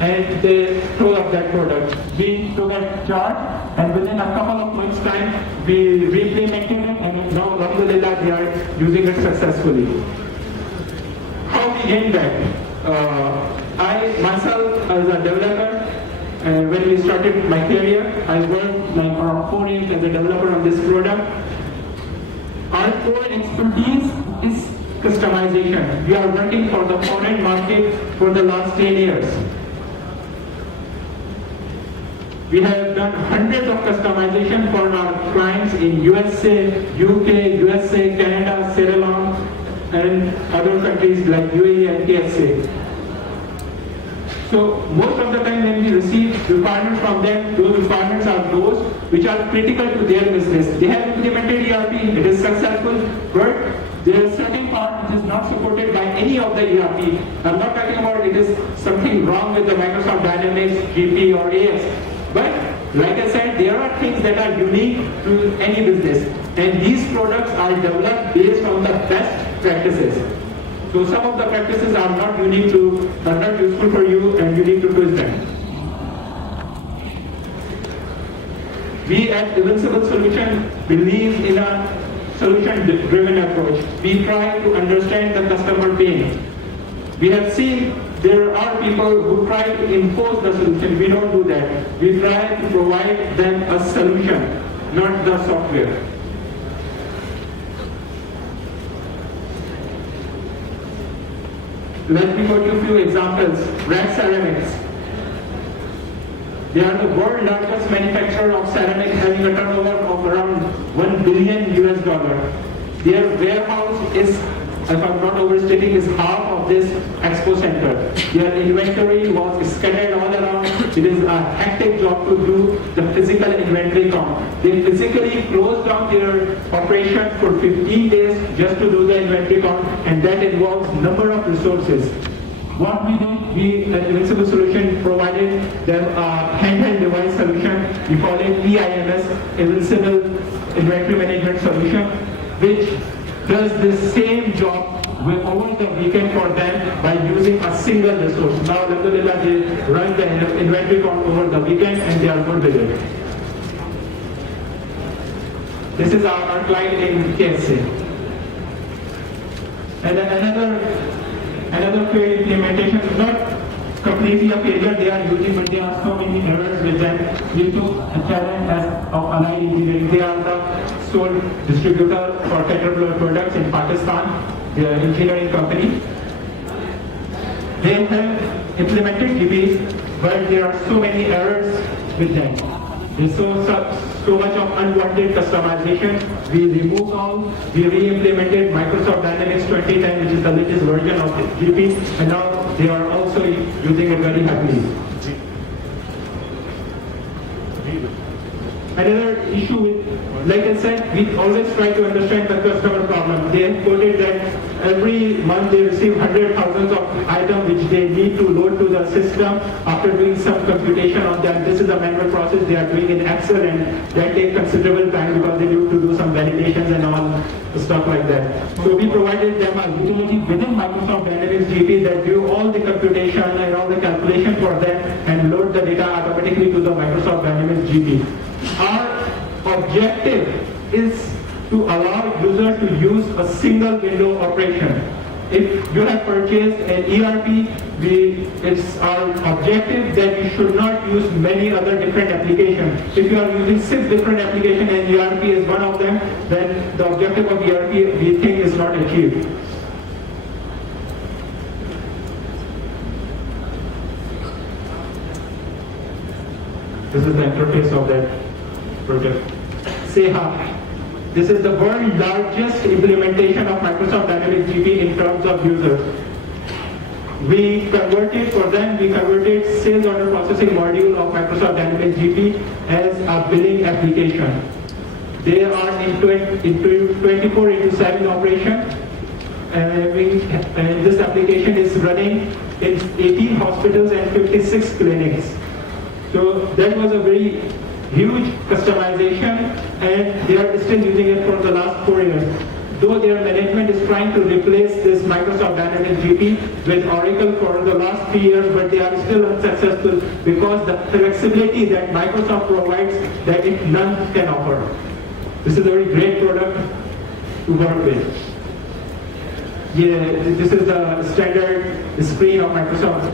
and they throw up that product. We took a chart, and within a couple of months' time, we re-implemented it, and now, alhamdulillah, they are using it successfully. How we gained that? I myself, as a developer, when we started my career, I worked like around 4 years as a developer on this product. Our core expertise is customization. We are working for the foreign market for the last 10 years. We have done hundreds of customization for our clients in USA, UK, USA, Canada, Sri Lanka, and other countries like UAE and KSA. So most of the time when we receive requirements from them, those requirements are those which are critical to their business. They have implemented ERP, it is successful, but there is certain part which is not supported by any of the ERP. I'm not talking about it is something wrong with the Microsoft Dynamics, GP or AX. But like I said, there are things that are unique to any business. And these products are developed based on the best practices. So some of the practices are not useful for you, and you need to twist them. We at Evincible Solution believe in a solution-driven approach. We try to understand the customer pain. We have seen there are people who try to impose the solution. We don't do that. We try to provide them a solution, not the software. Let me go to a few examples. Red Ceramics. They are the world's largest manufacturer of ceramics, having a turnover of around $1 billion US. Their warehouse is, if I'm not overstating, is half of this expo center. Their inventory was scattered all around. It is a hectic job to do the physical inventory count. They physically closed down their operation for 15 days just to do the inventory count, and that involves number of resources. What we did, we at Evincible Solution provided them a handheld device solution. We call it EIMS, Evincible Inventory Management Solution, which does the same job over the weekend for them by using a single resource. Now, alhamdulillah, they run the inventory count over the weekend and they are good with it. This is our client in KSA. And another failed implementation is not completely a failure they are using, but there are so many errors with them. We took a challenge as of Allied Engineering. They are the sole distributor for Caterpillar products in Pakistan. They are an engineering company. They have implemented GP, but there are so many errors with them. There's so much of unwanted customization. We removed all. We re-implemented Microsoft Dynamics 2010, which is the latest version of GP, and now they are also using it very happily. Another issue with, like I said, we always try to understand the customer problem. They have quoted that every month they receive thousands of items which they need to load to the system after doing some computation on them. This is a manual process they are doing in Excel, and that takes considerable time because they need to do some validations and all stuff like that. So we provided them a utility within Microsoft Dynamics GP that do all the computation and all the calculation for them and load the data automatically to the Microsoft Dynamics GP. Our objective is to allow users to use a single window operation. If you have purchased an ERP, it's our objective that you should not use many other different applications. If you are using 6 different applications and ERP is one of them, then the objective of ERP we think is not achieved. This is the interface of that project. Seha. This is the world's largest implementation of Microsoft Dynamics GP in terms of users. We converted sales order processing module of Microsoft Dynamics GP as a billing application. They are in 24/7 operation, and this application is running in 18 hospitals and 56 clinics. So that was a very huge customization, and they are still using it for the last 4 years. though their management is trying to replace this Microsoft Dynamics GP with Oracle for the last 3 years, but they are still unsuccessful because the flexibility that Microsoft provides that none can offer. This is a very great product to work with. Yeah, this is the standard screen of Microsoft.